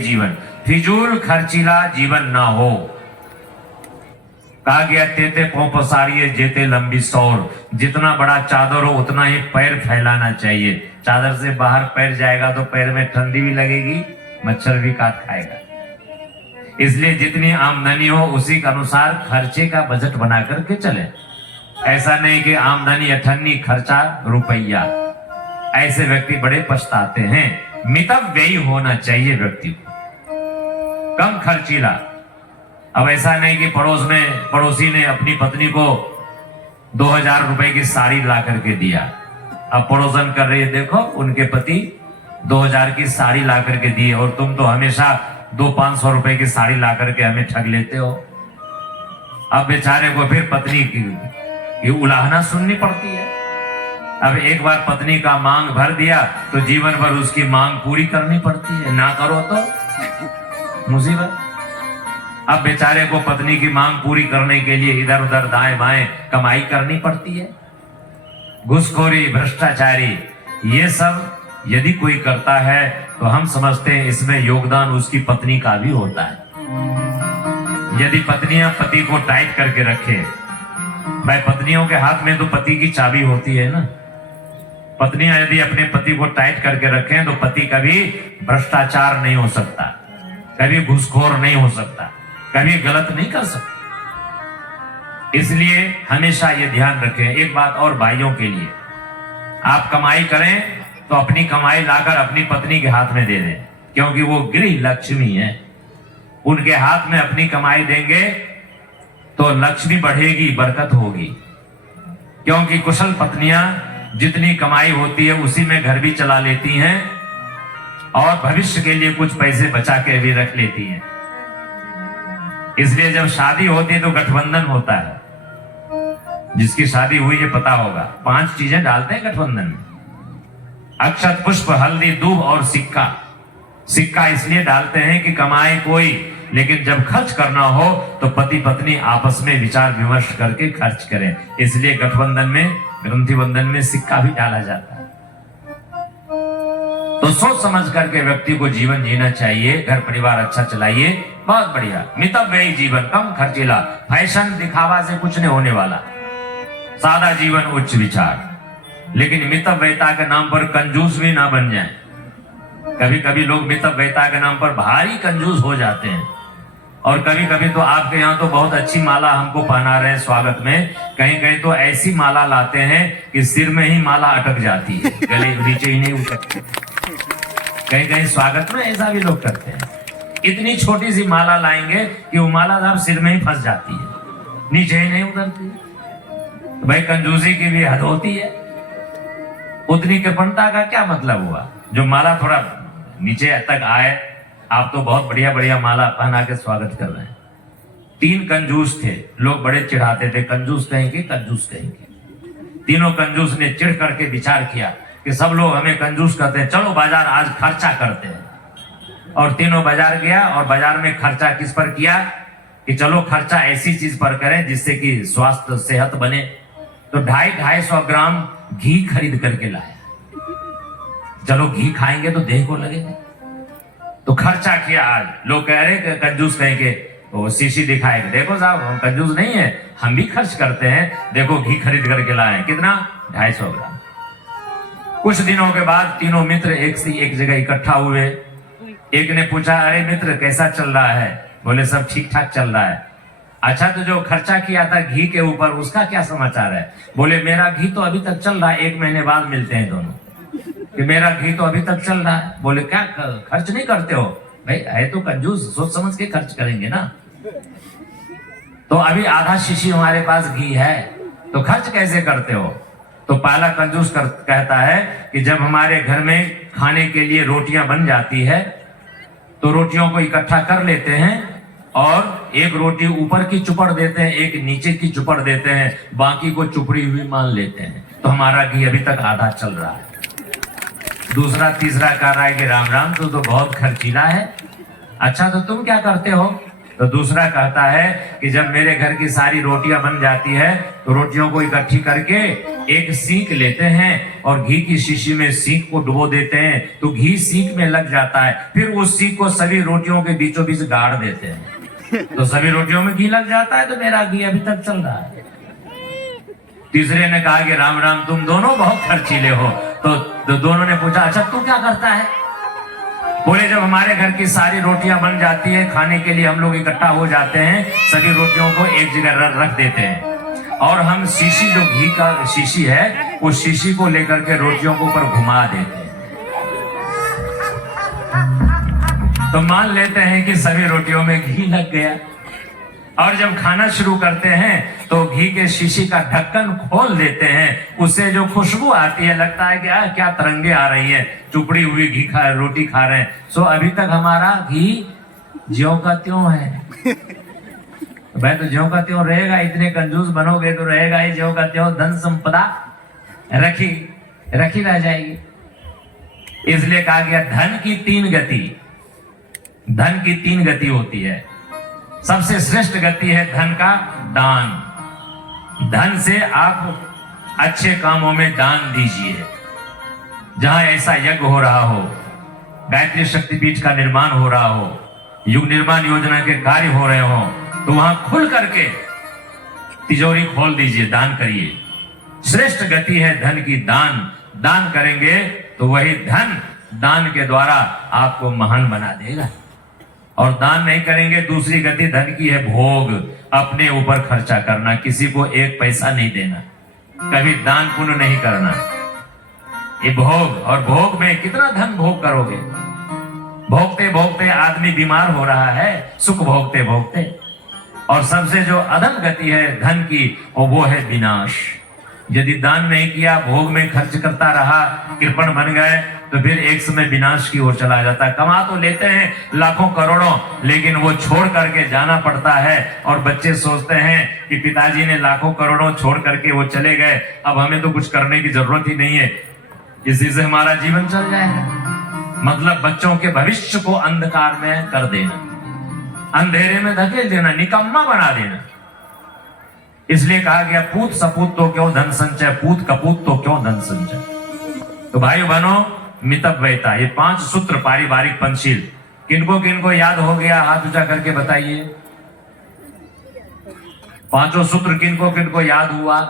जीवन, फिजूल खर्चीला जीवन ना हो। कहा गया तेते पांव पसारिए जेते लंबी सौर, जितना बड़ा चादर हो उतना ही पैर फैलाना चाहिए। चादर से बाहर पैर जाएगा तो पैर में ठंडी भी लगेगी, मच्छर भी काट खाएगा। इसलिए जितनी आमदनी हो उसी के अनुसार खर्चे का बजट बना करके चले। ऐसा नहीं कि आमदनी अठन्नी खर्चा रुपया, ऐसे व्यक्ति बड़े पछताते हैं। मितव्ययी होना चाहिए व्यक्ति को, कम खर्चीला। अब ऐसा नहीं कि पड़ोसी ने अपनी पत्नी को 2000 रुपए की साड़ी ला करके दिया। अब पड़ोसन कर रही है, देखो उनके पति 2000 की साड़ी ला करके दी और तुम तो हमेशा 200-500 रुपए की साड़ी ला करके हमें ठग लेते हो। अब बेचारे को फिर पत्नी की उलाहना सुननी पड़ती है। अब एक बार पत्नी का मांग भर दिया तो जीवन भर उसकी मांग पूरी करनी पड़ती है, ना करो तो मुसीबत। अब बेचारे को पत्नी की मांग पूरी करने के लिए इधर उधर दाएं बाएं कमाई करनी पड़ती है। घूसखोरी, भ्रष्टाचारी, ये सब यदि कोई करता है तो हम समझते हैं इसमें योगदान उसकी पत्नी का भी होता है। यदि पत्नियां पति को टाइट करके रखे, भाई पत्नियों के हाथ में तो पति की चाबी होती है ना। पत्नियां यदि अपने पति को टाइट करके रखें तो पति कभी भ्रष्टाचार नहीं हो सकता, कभी घूसखोर नहीं हो सकता, कभी गलत नहीं कर सकता। इसलिए हमेशा ये ध्यान रखें। एक बात और भाइयों के लिए, आप कमाई करें तो अपनी कमाई लाकर अपनी पत्नी के हाथ में दे दें, क्योंकि वो गृह लक्ष्मी है। उनके हाथ में अपनी कमाई देंगे तो लक्ष्मी बढ़ेगी, बरकत होगी। क्योंकि कुशल पत्नियां जितनी कमाई होती है उसी में घर भी चला लेती हैं और भविष्य के लिए कुछ पैसे बचा के भी रख लेती हैं। इसलिए जब शादी होती है तो गठबंधन होता है। जिसकी शादी हुई है पता होगा, 5 चीजें डालते हैं गठबंधन में: अक्षत, पुष्प, हल्दी, दूब और सिक्का। सिक्का इसलिए डालते हैं कि कमाए कोई, लेकिन जब खर्च करना हो तो पति पत्नी आपस में विचार विमर्श करके खर्च करें। इसलिए गठबंधन में, ग्रंथि बंधन में सिक्का भी डाला जाता है। तो सोच समझ करके व्यक्ति को जीवन जीना चाहिए। घर परिवार अच्छा चलाइए, बहुत बढ़िया। मितव्ययी जीवन, कम खर्चीला, फैशन दिखावा से कुछ नहीं होने वाला। सादा जीवन, उच्च विचार। लेकिन मितव्ययिता के नाम पर कंजूस भी ना बन जाए। कभी कभी लोग मितव्ययिता के नाम पर भारी कंजूस हो जाते हैं। और कभी कभी तो आपके यहाँ तो बहुत अच्छी माला हमको पहना रहे हैं स्वागत में, कहीं कहीं तो ऐसी माला लाते हैं कि सिर में ही माला अटक जाती है, गले नीचे ही नहीं उतरती। कहीं कहीं स्वागत में ऐसा भी लोग करते हैं, इतनी छोटी सी माला लाएंगे कि वो माला साहब सिर में ही फंस जाती है, नीचे ही नहीं उतरती। तो भाई कंजूसी की भी हद होती है। उतनी कृपणता का क्या मतलब हुआ? जो माला थोड़ा नीचे तक आए, आप तो बहुत बढ़िया बढ़िया माला पहना के स्वागत कर रहे हैं। 3 कंजूस थे, लोग बड़े चिढ़ाते थे, कंजूस कहेंगे, कंजूस कहेंगे। तीनों कंजूस ने चिढ़ करके विचार किया कि सब लोग हमें कंजूस कहते हैं, चलो बाजार आज खर्चा करते हैं। और तीनों बाजार गया और बाजार में खर्चा किस पर किया कि चलो खर्चा ऐसी चीज पर करें जिससे कि स्वास्थ्य सेहत बने। तो 250-250 ग्राम घी खरीद करके लाया। चलो घी खाएंगे तो देह को लगेगा, तो खर्चा किया। आज लोग कह रहे कंजूस कहेंगे, वो शीशी दिखाएगा, देखो साहब हम कंजूस नहीं है, हम भी खर्च करते हैं, देखो घी खरीद करके लाए। कितना? 250 ग्राम। कुछ दिनों के बाद तीनों मित्र एक जगह इकट्ठा हुए। एक ने पूछा, अरे मित्र कैसा चल रहा है? बोले सब ठीक ठाक चल रहा है। अच्छा, तो जो खर्चा किया था घी के ऊपर, उसका क्या समाचार है? बोले मेरा घी तो अभी तक चल रहा है, 1 महीने बाद मिलते हैं दोनों, कि मेरा घी तो अभी तक चल रहा है। बोले क्या खर्च नहीं करते हो? भाई है तो कंजूस, सोच समझ के खर्च करेंगे ना। तो अभी आधा शीशी हमारे पास घी है, तो खर्च कैसे करते हो? तो पहला कंजूस कहता है कि जब हमारे घर में खाने के लिए रोटियां बन जाती है तो रोटियों को इकट्ठा कर लेते हैं और एक रोटी ऊपर की चुपड़ देते हैं, एक नीचे की चुपड़ देते हैं, बाकी को चुपड़ी हुई मान लेते हैं। तो हमारा घी अभी तक आधा चल रहा है। दूसरा तीसरा कह रहा है कि राम राम, तो बहुत खर्चीला है। अच्छा, तो तुम क्या करते हो? तो दूसरा कहता है कि जब मेरे घर की सारी रोटियां बन जाती है तो रोटियों को इकट्ठी करके एक सीख लेते हैं और घी की शीशी में सीख को डुबो देते हैं, तो घी सीख में लग जाता है। फिर उस सीख को सभी रोटियों के बीचों बीच गाड़ देते हैं, तो सभी रोटियों में घी लग जाता है, तो मेरा घी अभी तक चल रहा है। तीसरे ने कहा कि राम राम, तुम दोनों बहुत खर्चीले हो। तो दोनों ने पूछा, अच्छा तू क्या करता है? बोले, जब हमारे घर की सारी रोटियां बन जाती है, खाने के लिए हम लोग इकट्ठा हो जाते हैं, सभी रोटियों को एक जगह रख देते हैं और हम शीशी, जो घी का शीशी है, उस शीशी को लेकर के रोटियों को ऊपर घुमा देते हैं। तो मान लेते हैं कि सभी रोटियों में घी लग गया और जब खाना शुरू करते हैं तो घी के शीशी का ढक्कन खोल देते हैं, उससे जो खुशबू आती है लगता है कि क्या तरंगे आ रही है, चुपड़ी हुई घी रोटी खा रहे हैं। सो अभी तक हमारा घी ज्यों का त्यों है। भाई तो ज्यों का त्यों रहेगा, इतने कंजूस बनोगे तो रहेगा ही ज्यों का त्यों, धन संपदा रखी रह जाएगी। इसलिए कहा गया धन की तीन गति होती है। सबसे श्रेष्ठ गति है धन का दान। धन से आप अच्छे कामों में दान दीजिए। जहां ऐसा यज्ञ हो रहा हो, गायत्री शक्तिपीठ का निर्माण हो रहा हो, युग निर्माण योजना के कार्य हो रहे हो, तो वहां खुल करके तिजोरी खोल दीजिए, दान करिए। श्रेष्ठ गति है धन की दान करेंगे तो वही धन दान के द्वारा आपको महान बना देगा। और दान नहीं करेंगे, दूसरी गति धन की है भोग, अपने ऊपर खर्चा करना, किसी को एक पैसा नहीं देना, कभी दान पुण्य नहीं करना। ये भोग, और भोग में कितना धन भोग करोगे? भोगते भोगते आदमी बीमार हो रहा है, सुख भोगते भोगते। और सबसे जो अधम गति है धन की, और वो है विनाश। यदि दान नहीं किया, भोग में खर्च करता रहा, कृपण बन गए, तो फिर एक समय विनाश की ओर चला जाता है। कमा तो लेते हैं लाखों करोड़ों, लेकिन वो छोड़ करके जाना पड़ता है। और बच्चे सोचते हैं कि पिताजी ने लाखों करोड़ों छोड़ करके वो चले गए, अब हमें तो कुछ करने की जरूरत ही नहीं है, इसी से हमारा जीवन चल जाएगा। मतलब बच्चों के भविष्य को अंधकार में कर देना, अंधेरे में धकेल देना, निकम्मा बना देना। इसलिए कहा गया पूत सपूत तो क्यों धन संचय, पूत कपूत तो क्यों धन संचय। तो भाइयों बहनों, मितव्ययिता, ये 5 सूत्र पारिवारिक पंचशील, किनको याद हो गया? हाथ ऊंचा करके बताइए। 5 सूत्र किनको याद हुआ?